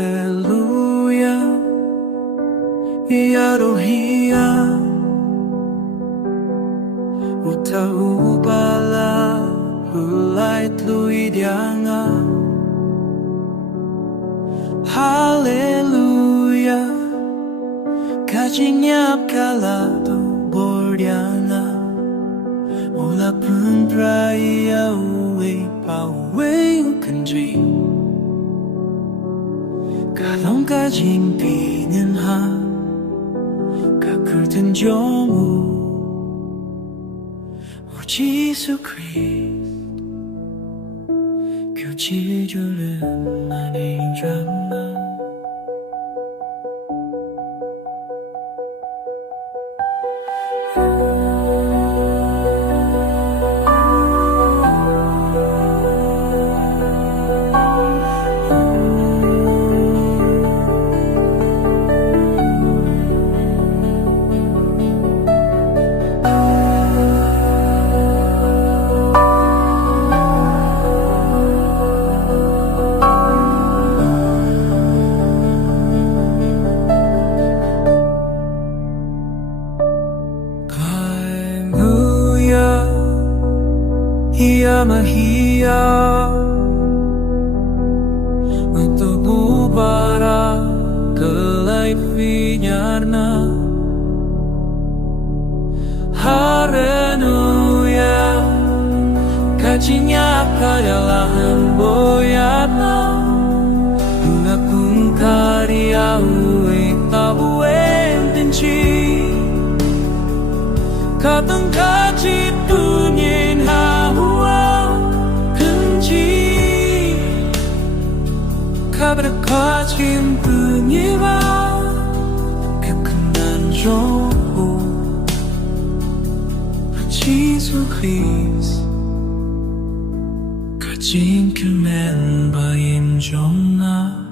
Haleluia, Yarohia, Utaubala, Hulait Luidianga. Haleluia, Kajinyap kalado bordiana, Ula prundraia uwe pawe ukanji. Kalong kajing pinenha kakurten jomu O Jesu Christ 교치주는 아니잖아 Hiya mahiya untuk mubara kelai finyarna. Haleluia, kacinya kadalam boyatna. Una kung karya uwe tabuen tenci. Katang kaci tunyin hawa kenci. Kabra kacim punyiwa kekenan joho Jesu Christ kacing kemen bayim jomna.